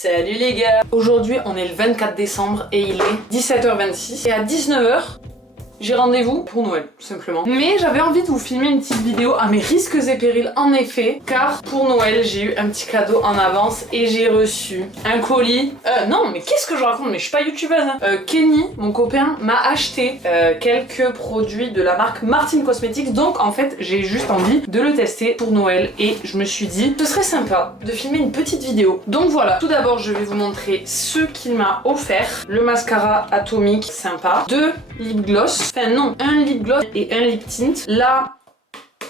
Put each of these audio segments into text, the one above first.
Salut les gars! Aujourd'hui on est le 24 décembre et il est 17h26 et à 19h j'ai rendez-vous pour Noël, tout simplement. Mais j'avais envie de vous filmer une petite vidéo à mes risques et périls, en effet, car pour Noël, j'ai eu un petit cadeau en avance et j'ai reçu un colis. Non, mais qu'est-ce que je raconte? Mais je suis pas youtubeuse. Hein. Kenny, mon copain, m'a acheté quelques produits de la marque Martin Cosmetics. Donc, en fait, j'ai juste envie de le tester pour Noël et je me suis dit, ce serait sympa de filmer une petite vidéo. Donc voilà, tout d'abord, je vais vous montrer ce qu'il m'a offert. Le mascara atomique, sympa. 2 lip gloss. Enfin non, un lip gloss et un lip tint. La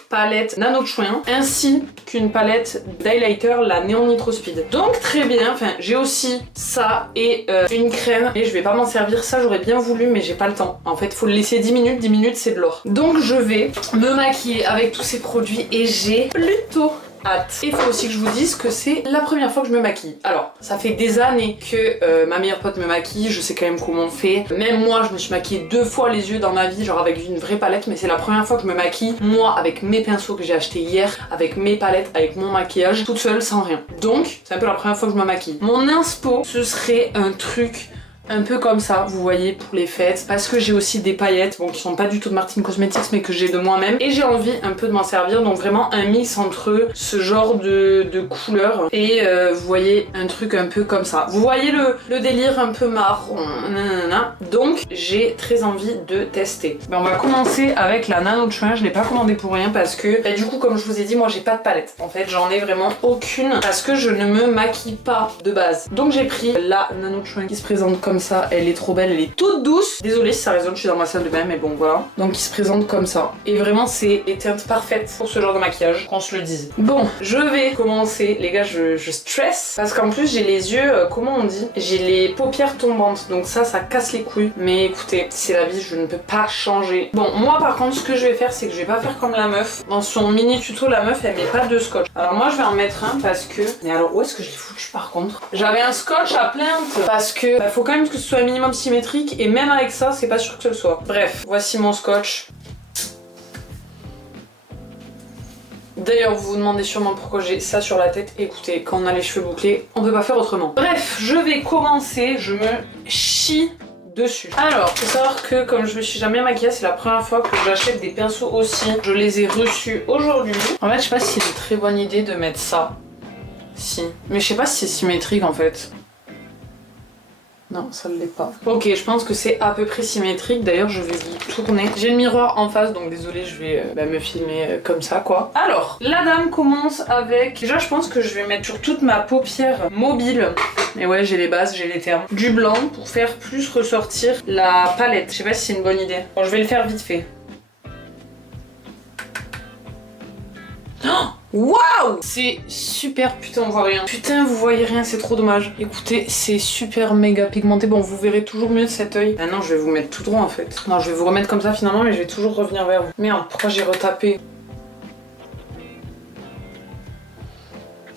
palette Nano Chouin ainsi qu'une palette d'highlighter, la Neon Nitro Speed. Donc très bien, enfin j'ai aussi ça et une crème. Et je vais pas m'en servir, ça j'aurais bien voulu mais j'ai pas le temps. En fait faut le laisser 10 minutes c'est de l'or. Donc je vais me maquiller avec tous ces produits et j'ai plutôt hâte. Il faut aussi que je vous dise que c'est la première fois que je me maquille. Alors, ça fait des années que ma meilleure pote me maquille, je sais quand même comment on fait. Même moi, je me suis maquillée 2 fois les yeux dans ma vie, genre avec une vraie palette, mais c'est la première fois que je me maquille, moi, avec mes pinceaux que j'ai achetés hier, avec mes palettes, avec mon maquillage, toute seule, sans rien. Donc, c'est un peu la première fois que je me maquille. Mon inspo, ce serait un truc un peu comme ça, vous voyez, pour les fêtes, parce que j'ai aussi des paillettes, bon, qui sont pas du tout de Martin Cosmetics, mais que j'ai de moi-même, et j'ai envie un peu de m'en servir, donc vraiment un mix entre ce genre de couleurs, et vous voyez, un truc un peu comme ça. Vous voyez le délire un peu marron, nanana. Donc, j'ai très envie de tester. Ben, on va commencer avec la Nano Chouin, je l'ai pas commandé pour rien, parce que, ben, du coup, comme je vous ai dit, moi, j'ai pas de palette. En fait, j'en ai vraiment aucune, parce que je ne me maquille pas de base. Donc, j'ai pris la Nano Chouin qui se présente comme ça, elle est trop belle, elle est toute douce. Désolée si ça résonne, je suis dans ma salle de bain, mais bon voilà. Donc il se présente comme ça. Et vraiment c'est les teintes parfaites pour ce genre de maquillage, qu'on se le dise. Bon, je vais commencer. Les gars, je stresse. Parce qu'en plus j'ai les yeux, comment on dit? J'ai les paupières tombantes. Donc ça casse les couilles. Mais écoutez, c'est la vie, je ne peux pas changer. Bon, moi par contre, ce que je vais faire, c'est que je vais pas faire comme la meuf. Dans son mini tuto, la meuf, elle met pas de scotch. Alors moi, je vais en mettre un parce que... Mais alors, où est-ce que je l'ai foutu par contre? J'avais un scotch à plainte. Parce que, faut quand même que ce soit un minimum symétrique et même avec ça c'est pas sûr que ce le soit. Bref, voici mon scotch. D'ailleurs vous vous demandez sûrement pourquoi j'ai ça sur la tête. Écoutez, quand on a les cheveux bouclés, on peut pas faire autrement. Bref, je vais commencer, je me chie dessus. Alors, faut savoir que comme je me suis jamais maquillée, c'est la première fois que j'achète des pinceaux aussi. Je les ai reçus aujourd'hui. En fait, je sais pas si c'est une très bonne idée de mettre ça. Si. Mais je sais pas si c'est symétrique en fait. Non, ça ne l'est pas. Ok, je pense que c'est à peu près symétrique. D'ailleurs, je vais vous tourner. J'ai le miroir en face, donc désolé, je vais me filmer comme ça, quoi. Alors, la dame commence avec... Déjà, je pense que je vais mettre sur toute ma paupière mobile. Mais ouais, j'ai les bases, j'ai les termes. Du blanc pour faire plus ressortir la palette. Je sais pas si c'est une bonne idée. Bon, je vais le faire vite fait. Oh! Waouh! C'est super, putain on voit rien. Putain vous voyez rien, c'est trop dommage. Écoutez, c'est super méga pigmenté. Bon vous verrez toujours mieux de cet œil. Ah non je vais vous mettre tout droit en fait. Non je vais vous remettre comme ça finalement mais je vais toujours revenir vers vous. Merde, pourquoi j'ai retapé?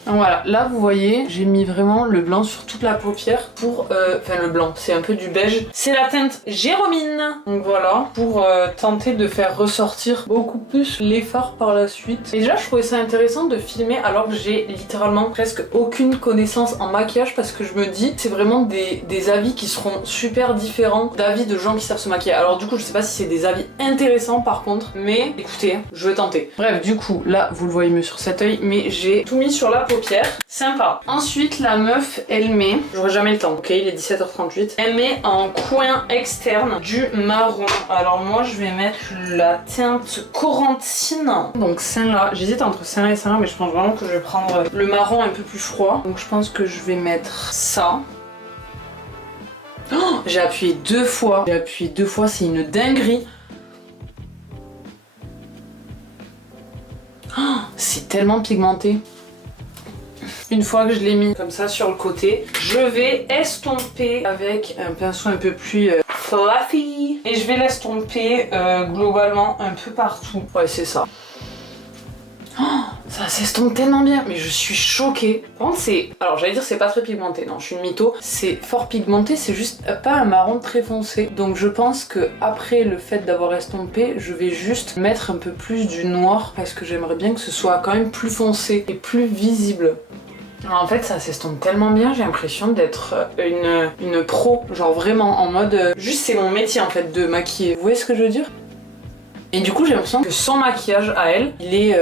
Voilà, là vous voyez, j'ai mis vraiment le blanc sur toute la paupière pour... Enfin le blanc, c'est un peu du beige. C'est la teinte Jérômine. Donc voilà, pour tenter de faire ressortir beaucoup plus les fards par la suite. Et déjà je trouvais ça intéressant de filmer alors que j'ai littéralement presque aucune connaissance en maquillage parce que je me dis c'est vraiment des avis qui seront super différents d'avis de gens qui savent se maquiller. Alors du coup je sais pas si c'est des avis intéressants par contre, mais écoutez, je vais tenter. Bref, du coup là vous le voyez mieux sur cet œil, mais j'ai tout mis sur la paupière. Sympa. Ensuite, la meuf, elle met... J'aurai jamais le temps, ok, il est 17h38. Elle met en coin externe du marron. Alors moi, je vais mettre la teinte Corentine. Donc celle-là, j'hésite entre celle-là et celle-là, mais je pense vraiment que je vais prendre le marron un peu plus froid. Donc je pense que je vais mettre ça. Oh, j'ai appuyé 2 fois. J'ai appuyé 2 fois, c'est une dinguerie. Oh, c'est tellement pigmenté. Une fois que je l'ai mis comme ça sur le côté, je vais estomper avec un pinceau un peu plus fluffy. Et je vais l'estomper globalement un peu partout. Ouais, c'est ça. Oh, ça s'estompe tellement bien, mais je suis choquée. Par contre, c'est... Alors, j'allais dire c'est pas très pigmenté, non, je suis une mytho. C'est fort pigmenté, c'est juste pas un marron très foncé. Donc, je pense que après le fait d'avoir estompé, je vais juste mettre un peu plus du noir parce que j'aimerais bien que ce soit quand même plus foncé et plus visible. En fait, ça s'estompe tellement bien, j'ai l'impression d'être une pro. Genre vraiment en mode... juste c'est mon métier en fait de maquiller. Vous voyez ce que je veux dire? Et du coup j'ai l'impression que son maquillage à elle, il est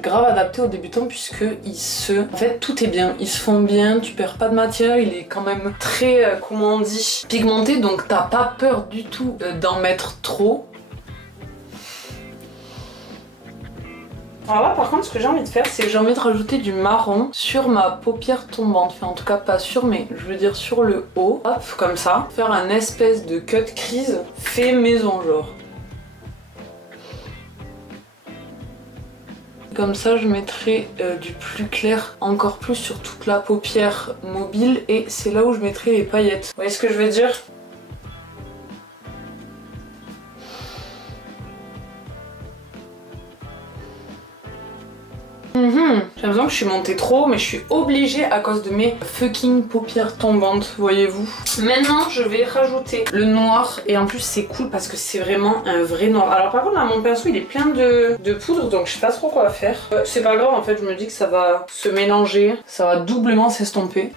grave adapté aux débutants puisque en fait tout est bien, ils se font bien, tu perds pas de matière, il est quand même très, comment on dit, pigmenté, donc t'as pas peur du tout d'en mettre trop. Alors là par contre ce que j'ai envie de faire c'est que j'ai envie de rajouter du marron sur ma paupière tombante, enfin en tout cas pas sur mais je veux dire sur le haut, hop comme ça, faire un espèce de cut crease fait maison genre. Comme ça, je mettrai du plus clair encore plus sur toute la paupière mobile et c'est là où je mettrai les paillettes. Vous voyez ce que je veux dire? J'ai l'impression que je suis montée trop haut, mais je suis obligée à cause de mes fucking paupières tombantes, voyez-vous. Maintenant, je vais rajouter le noir et en plus c'est cool parce que c'est vraiment un vrai noir. Alors par contre là, mon pinceau il est plein de poudre donc je sais pas trop quoi faire. C'est pas grave en fait, je me dis que ça va se mélanger, ça va doublement s'estomper.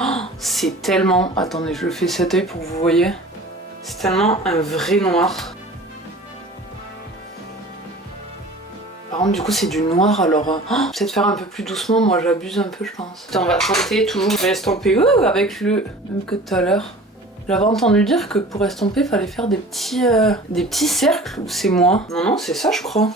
Oh, c'est tellement... Attendez, je le fais cet œil pour que vous voyez. C'est tellement un vrai noir. Par contre du coup c'est du noir alors peut-être faire un peu plus doucement, moi j'abuse un peu je pense. On va tenter toujours de estomper avec le même que tout à l'heure. J'avais entendu dire que pour estomper fallait faire des petits cercles ou c'est moi? Non c'est ça je crois.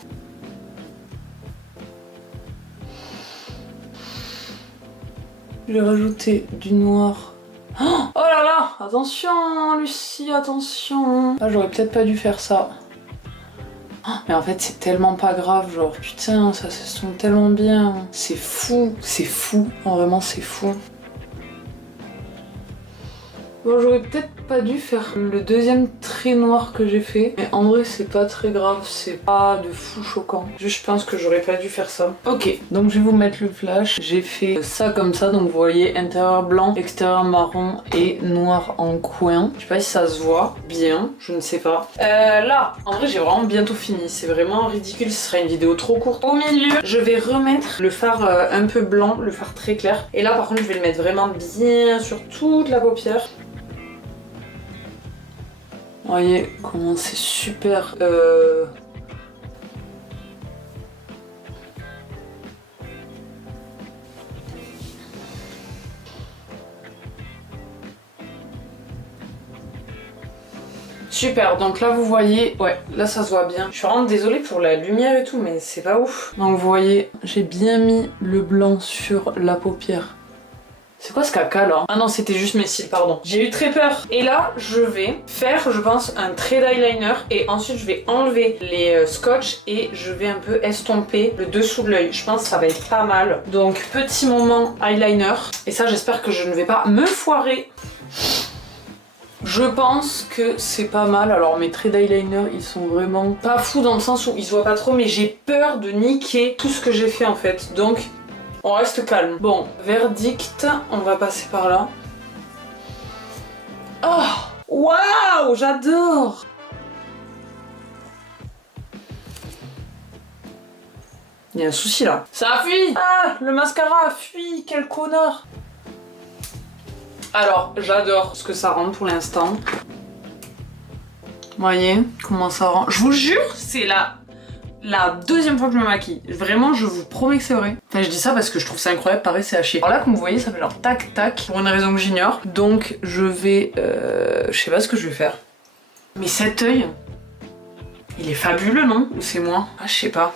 Je vais rajouter du noir. Oh là là, attention Lucie, attention. Ah j'aurais peut-être pas dû faire ça. Mais en fait c'est tellement pas grave, genre putain ça s'estompe tellement bien. C'est fou, vraiment c'est fou. Bon j'aurais peut-être pas dû faire le deuxième trait noir que j'ai fait. Mais en vrai c'est pas très grave, c'est pas de fou choquant. Juste je pense que j'aurais pas dû faire ça. Ok, donc je vais vous mettre le flash. J'ai fait ça comme ça, donc vous voyez intérieur blanc, extérieur marron et noir en coin. Je sais pas si ça se voit bien, je ne sais pas. Là, en vrai j'ai vraiment bientôt fini. C'est vraiment ridicule, ce sera une vidéo trop courte. Au milieu, je vais remettre le fard un peu blanc, le fard très clair. Et là par contre je vais le mettre vraiment bien sur toute la paupière. Vous voyez comment c'est super... Super, donc là vous voyez, ouais, là ça se voit bien. Je suis vraiment désolée pour la lumière et tout, mais c'est pas ouf. Donc vous voyez, j'ai bien mis le blanc sur la paupière. C'est quoi ce caca là? Ah non, c'était juste mes cils, pardon. J'ai eu très peur. Et là, je vais faire, je pense, un trait d'eyeliner. Et ensuite, je vais enlever les scotch et je vais un peu estomper le dessous de l'œil. Je pense que ça va être pas mal. Donc, petit moment eyeliner. Et ça, j'espère que je ne vais pas me foirer. Je pense que c'est pas mal. Alors mes traits d'eyeliner ils sont vraiment pas fous dans le sens où ils se voient pas trop, mais j'ai peur de niquer tout ce que j'ai fait en fait. Donc on reste calme. Bon, verdict, on va passer par là. Oh, waouh, j'adore. Il y a un souci là. Ça a fui. Ah, le mascara a fui, quel connard. Alors, j'adore ce que ça rend pour l'instant. Vous voyez comment ça rend. Je vous jure, c'est la deuxième fois que je me maquille. Vraiment, je vous promets que c'est vrai. Enfin, je dis ça parce que je trouve ça incroyable, pareil, c'est à chier. Alors là, comme vous voyez, ça fait genre tac tac, pour une raison que j'ignore. Donc, je vais... je sais pas ce que je vais faire. Mais cet œil, il est fabuleux, non? Ou c'est moi? Ah, je sais pas.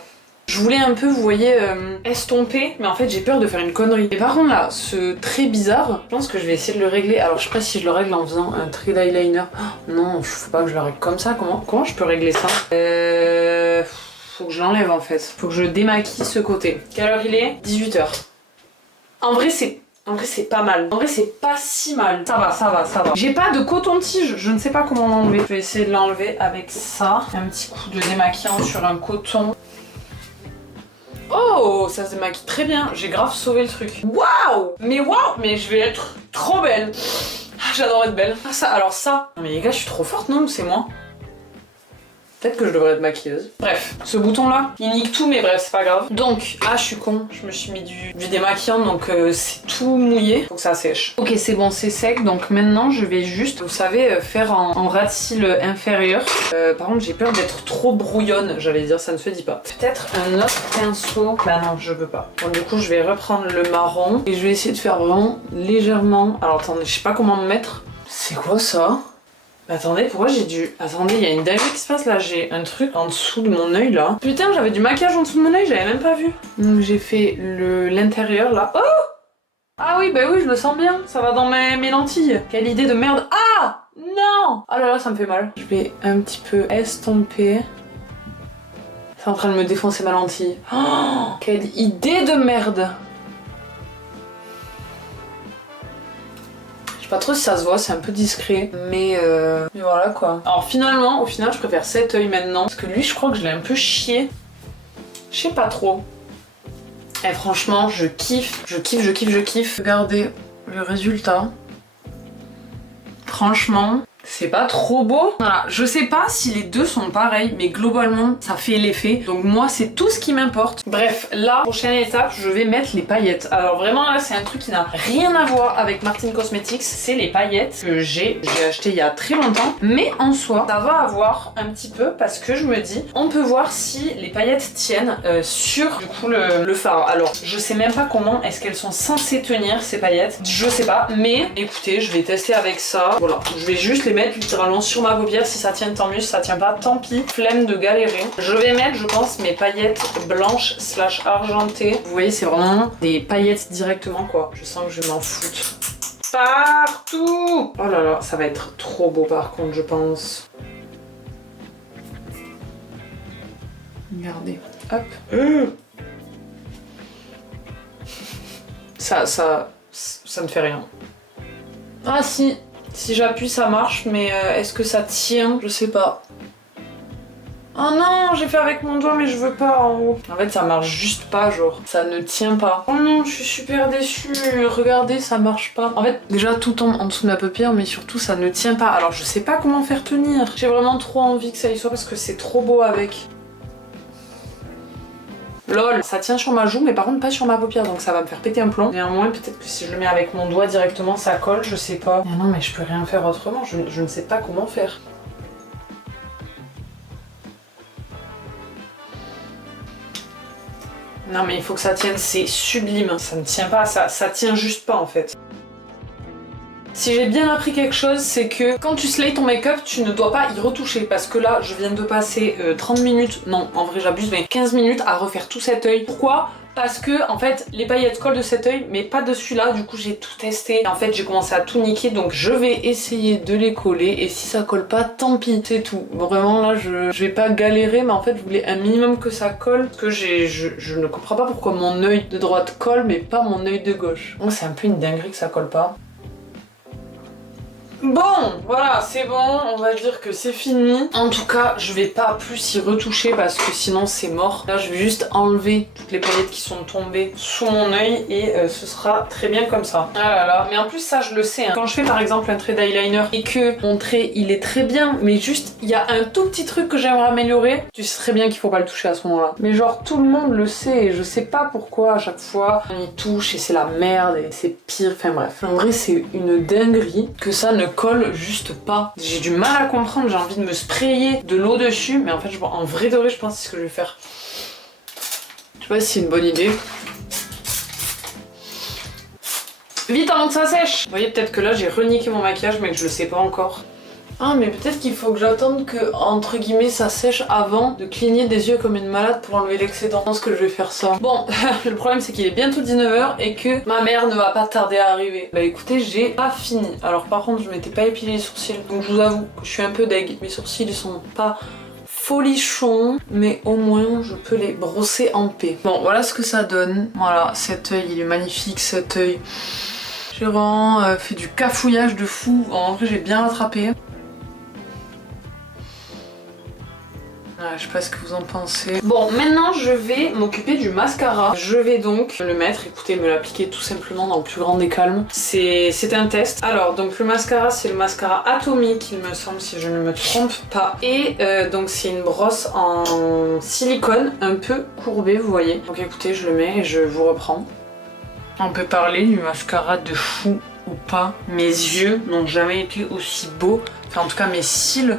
Je voulais un peu, vous voyez, estomper, mais en fait j'ai peur de faire une connerie. Et par contre là, ce trait bizarre, je pense que je vais essayer de le régler. Alors je sais pas si je le règle en faisant un trait d'eyeliner. Oh, non, faut pas que je le règle comme ça. Comment je peux régler ça? Faut que je l'enlève en fait. Faut que je démaquille ce côté. Quelle heure il est? 18 h. En vrai c'est pas mal. En vrai c'est pas si mal. Ça va. J'ai pas de coton-tige, je ne sais pas comment l'enlever. Je vais essayer de l'enlever avec ça. Un petit coup de démaquillant sur un coton. Oh, ça se démaquille très bien. J'ai grave sauvé le truc. Waouh, mais je vais être trop belle. Ah, j'adore être belle. Ah, ça, alors ça. Non mais les gars, je suis trop forte, non? Ou c'est moi? Peut-être que je devrais être maquilleuse. Bref, ce bouton là, il nique tout, mais bref, c'est pas grave. Donc, je suis con, je me suis mis du démaquillant, donc c'est tout mouillé. Faut que ça sèche. Ok, c'est bon, c'est sec. Donc maintenant, je vais juste, vous savez, faire en ras de cils inférieur. Par contre, j'ai peur d'être trop brouillonne, j'allais dire, ça ne se dit pas. Peut-être un autre pinceau. Bah non, je veux pas. Bon, du coup, je vais reprendre le marron et je vais essayer de faire vraiment légèrement. Alors attendez, je sais pas comment me mettre. C'est quoi ça? Attendez, pourquoi j'ai dû... Attendez, il y a une dinguerie qui se passe là, j'ai un truc en dessous de mon œil là. Putain, j'avais du maquillage en dessous de mon œil, j'avais même pas vu. Donc j'ai fait l'intérieur là. Oh! Ah oui, bah oui, je le sens bien, ça va dans mes lentilles. Quelle idée de merde. Ah! Non! Ah là là, ça me fait mal. Je vais un petit peu estomper. C'est en train de me défoncer ma lentille. Oh! Quelle idée de merde! Je sais pas trop si ça se voit, c'est un peu discret, mais voilà quoi. Alors finalement, au final, je préfère cet œil maintenant, parce que lui, je crois que je l'ai un peu chié. Je sais pas trop. Et franchement, je kiffe, je kiffe, je kiffe, je kiffe. Regardez le résultat. Franchement, c'est pas trop beau. Voilà, je sais pas si les deux sont pareils, mais globalement, ça fait l'effet. Donc moi, c'est tout ce qui m'importe. Bref, là, prochaine étape, je vais mettre les paillettes. Alors vraiment, là, c'est un truc qui n'a rien à voir avec Martin Cosmetics. C'est les paillettes que j'ai acheté il y a très longtemps. Mais en soi, ça va avoir un petit peu parce que je me dis, on peut voir si les paillettes tiennent sur, du coup, le fard. Alors, je sais même pas comment est-ce qu'elles sont censées tenir, ces paillettes. Je sais pas, mais écoutez, je vais tester avec ça. Voilà, je vais juste les mettre littéralement sur ma paupière. Si ça tient, tant mieux. Si ça tient pas, tant pis. Flemme de galérer. Je vais mettre, je pense, mes paillettes blanches / argentées. Vous voyez, c'est vraiment des paillettes directement, quoi. Je sens que je vais m'en foutre partout. Oh là là, ça va être trop beau par contre, je pense. Regardez. Hop. Ça ne fait rien. Ah si. Si j'appuie, ça marche, mais est-ce que ça tient? Je sais pas. Oh non, j'ai fait avec mon doigt, mais je veux pas en haut. En fait, ça marche juste pas, genre. Ça ne tient pas. Oh non, je suis super déçue. Regardez, ça marche pas. En fait, déjà, tout tombe en dessous de ma paupière, mais surtout, ça ne tient pas. Alors, je sais pas comment faire tenir. J'ai vraiment trop envie que ça y soit parce que c'est trop beau avec. Lol, ça tient sur ma joue mais par contre pas sur ma paupière donc ça va me faire péter un plomb. Néanmoins peut-être que si je le mets avec mon doigt directement ça colle, je sais pas. Ah non mais je peux rien faire autrement, je ne sais pas comment faire. Non mais il faut que ça tienne, c'est sublime. Ça ne tient pas, ça tient juste pas en fait. Si j'ai bien appris quelque chose, c'est que quand tu slays ton make-up, tu ne dois pas y retoucher. Parce que là, je viens de passer 30 minutes, non, en vrai j'abuse, mais 15 minutes à refaire tout cet œil. Pourquoi ? Parce que, en fait, les paillettes collent de cet œil, mais pas de celui-là. Du coup, j'ai tout testé. Et en fait, j'ai commencé à tout niquer, donc je vais essayer de les coller. Et si ça colle pas, tant pis, c'est tout. Vraiment, là, je vais pas galérer, mais en fait, je voulais un minimum que ça colle. Parce que je ne comprends pas pourquoi mon œil de droite colle, mais pas mon œil de gauche. Donc, c'est un peu une dinguerie que ça colle pas. Bon, voilà, c'est bon, on va dire que c'est fini. En tout cas, je vais pas plus y retoucher parce que sinon c'est mort. Là, je vais juste enlever toutes les paillettes qui sont tombées sous mon œil et ce sera très bien comme ça. Ah là là, mais en plus ça je le sais, hein. Quand je fais par exemple un trait d'eyeliner et que mon trait il est très bien, mais juste il y a un tout petit truc que j'aimerais améliorer, tu sais très bien qu'il faut pas le toucher à ce moment-là. Mais genre tout le monde le sait et je sais pas pourquoi à chaque fois on y touche et c'est la merde et c'est pire, enfin bref. En vrai c'est une dinguerie que ça ne colle juste pas. J'ai du mal à comprendre, j'ai envie de me sprayer de l'eau dessus, mais en fait en vrai de vrai je pense que c'est ce que je vais faire. Je sais pas si c'est une bonne idée. Vite avant que ça sèche! Vous voyez peut-être que là j'ai reniqué mon maquillage mais que je le sais pas encore. Ah mais peut-être qu'il faut que j'attende que entre guillemets ça sèche avant de cligner des yeux comme une malade pour enlever l'excédent. Je pense que je vais faire ça. Bon, le problème c'est qu'il est bientôt 19h et que ma mère ne va pas tarder à arriver. Bah écoutez, j'ai pas fini. Alors par contre je m'étais pas épilé les sourcils donc je vous avoue que je suis un peu deg. Mes sourcils ils sont pas folichons mais au moins je peux les brosser en paix. Bon voilà ce que ça donne. Voilà, cet œil il est magnifique, cet œil. J'ai vraiment fait du cafouillage de fou. En vrai j'ai bien rattrapé. je sais pas ce que vous en pensez. Bon, maintenant je vais m'occuper du mascara. Je vais donc le mettre, écoutez, me l'appliquer tout simplement dans le plus grand des calmes. C'est un test. Alors, donc le mascara, c'est le mascara Atomic, il me semble, si je ne me trompe pas. Et donc c'est une brosse en silicone, un peu courbée, vous voyez. Donc écoutez, je le mets et je vous reprends. On peut parler du mascara de fou ou pas. Mes yeux n'ont jamais été aussi beaux. Enfin, en tout cas, mes cils.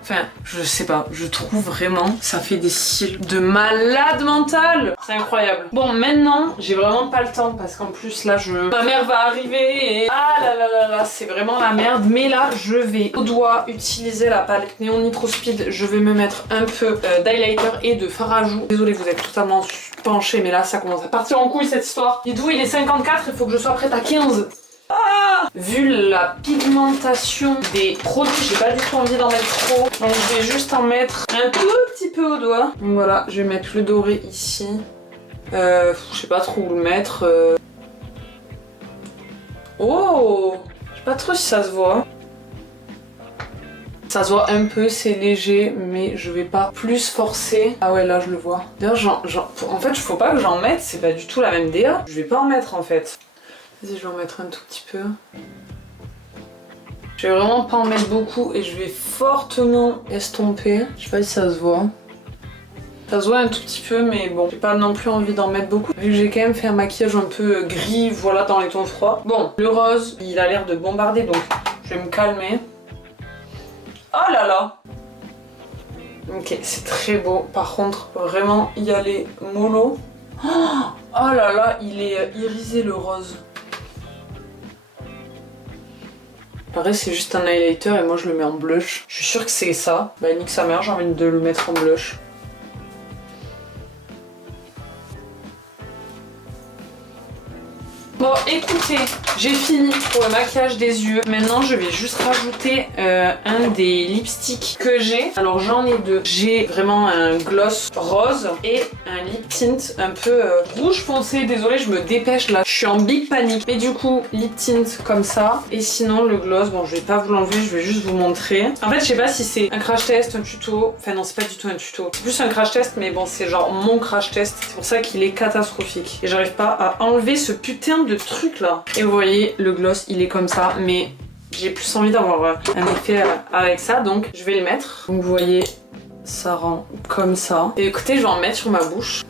Enfin, je sais pas, je trouve vraiment, ça fait des cils de malade mental. C'est incroyable. Bon, maintenant, j'ai vraiment pas le temps parce qu'en plus, là, ma mère va arriver et... Ah là là là là, c'est vraiment la merde. Mais là, je vais au doigt utiliser la palette Néon Nitro Speed. Je vais me mettre un peu d'highlighter et de fard à joues. Désolée, vous êtes totalement penché, mais là, ça commence à partir en couille, cette histoire. Dites-vous, il est 54, il faut que je sois prête à 15. Ah, vu la pigmentation des produits, j'ai pas du tout envie d'en mettre trop. Donc je vais juste en mettre un tout petit peu au doigt. Donc voilà, je vais mettre le doré ici. Je sais pas trop où le mettre. Oh, je sais pas trop si ça se voit. Ça se voit un peu, c'est léger, mais je vais pas plus forcer. Ah ouais, là je le vois. D'ailleurs, en fait, il faut pas que j'en mette, c'est pas du tout la même DA. Je vais pas en mettre en fait. Vas-y, je vais en mettre un tout petit peu. Je vais vraiment pas en mettre beaucoup et je vais fortement estomper. Je sais pas si ça se voit. Ça se voit un tout petit peu, mais bon, j'ai pas non plus envie d'en mettre beaucoup. Vu que j'ai quand même fait un maquillage un peu gris, voilà, dans les tons froids. Bon, le rose, il a l'air de bombarder, donc je vais me calmer. Oh là là! Ok, c'est très beau. Par contre, vraiment y aller mollo. Oh là là, il est irisé le rose. Pareil, c'est juste un highlighter et moi je le mets en blush. Je suis sûre que c'est ça. Bah nique sa mère, j'ai envie de le mettre en blush. Bon, écoutez, j'ai fini pour le maquillage des yeux. Maintenant, je vais juste rajouter un des lipsticks que j'ai. Alors, j'en ai deux. J'ai vraiment un gloss rose et un lip tint un peu rouge foncé. Désolée, je me dépêche là. Je suis en big panique. Mais du coup, lip tint comme ça. Et sinon, le gloss, bon, je vais pas vous l'enlever, je vais juste vous montrer. En fait, je sais pas si c'est un crash test, un tuto. Enfin, non, c'est pas du tout un tuto. C'est plus un crash test, mais bon, c'est genre mon crash test. C'est pour ça qu'il est catastrophique. Et j'arrive pas à enlever ce putain de truc là. Et vous voyez, le gloss il est comme ça, mais j'ai plus envie d'avoir un effet avec ça, donc je vais le mettre. Donc vous voyez, ça rend comme ça. Et écoutez, je vais en mettre sur ma bouche.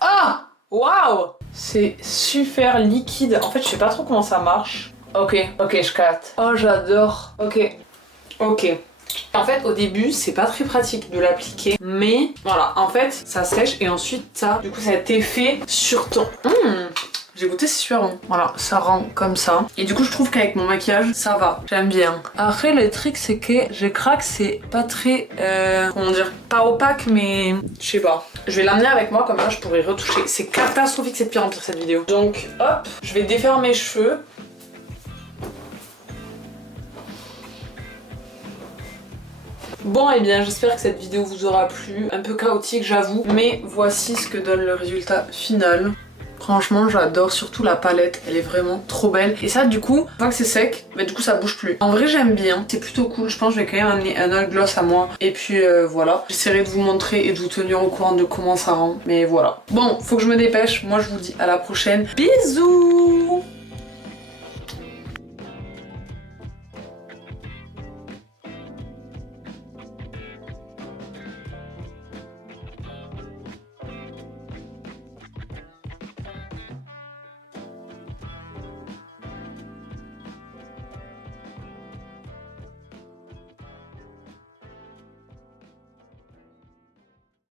Ah, waouh, c'est super liquide. En fait, je sais pas trop comment ça marche. Ok, je capte. Oh, j'adore. Ok. En fait, au début, c'est pas très pratique de l'appliquer, mais voilà, en fait, ça sèche et ensuite ça, du coup, cet effet sur ton... J'ai goûté, c'est super bon. Voilà, ça rend comme ça. Et du coup, je trouve qu'avec mon maquillage, ça va. J'aime bien. Après, le truc, c'est que je craque, c'est pas très... comment dire? Pas opaque, mais... Je sais pas. Je vais l'amener avec moi, comme ça, je pourrai retoucher. C'est catastrophique, c'est de pire en pire, cette vidéo. Donc, hop, je vais défaire mes cheveux. Bon, et bien j'espère que cette vidéo vous aura plu, un peu chaotique j'avoue, mais voici ce que donne le résultat final. Franchement j'adore, surtout la palette, elle est vraiment trop belle. Et ça du coup, une fois que c'est sec, bah, du coup ça bouge plus. En vrai j'aime bien, c'est plutôt cool, je pense que je vais quand même amener un autre gloss à moi. Et puis voilà, j'essaierai de vous montrer et de vous tenir au courant de comment ça rend, mais voilà. Bon, faut que je me dépêche, moi je vous dis à la prochaine, bisous.